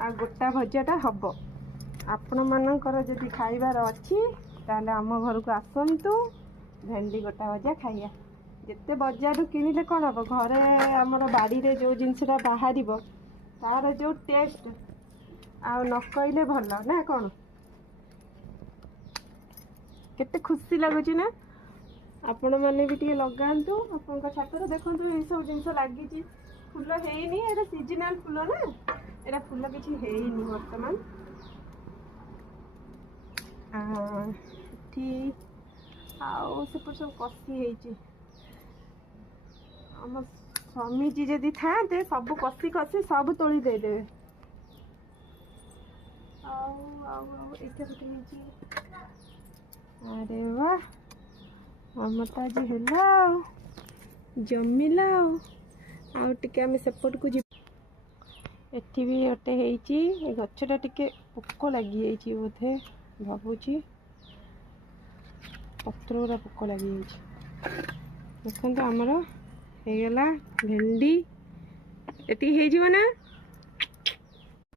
आ गोटा भजाटा हम आपण मानकर जदि खाइबार अच्छी ताले आम घर को आसतु भेंडी गोटा भजा खाइया जिते बजार किणिले कौन हम घरे आमर बाड़ी रे जो जिनसा बाहर तार जो टेस्ट आ न कहले भल ना कौन केते खुशी लगुच ना आपण मैंने भी टे लगातु आप छातर देखु ये सब जिन लगी फूल हैनी एटा सीजनाल फूल ना एटा फूल किसी हैनी बर्तमान आउ सब कषि आम स्वामी जी जदि था सब कषि कषि सब तोली देदेवे अरे वाह आम तो आज है जमिला आम सेपट को एठी भी गोटे है गछटा टिके पोक लगी बोधे भावुची पत्र गुरा पोक लगी देखो आमर होगला भेंडी एति ना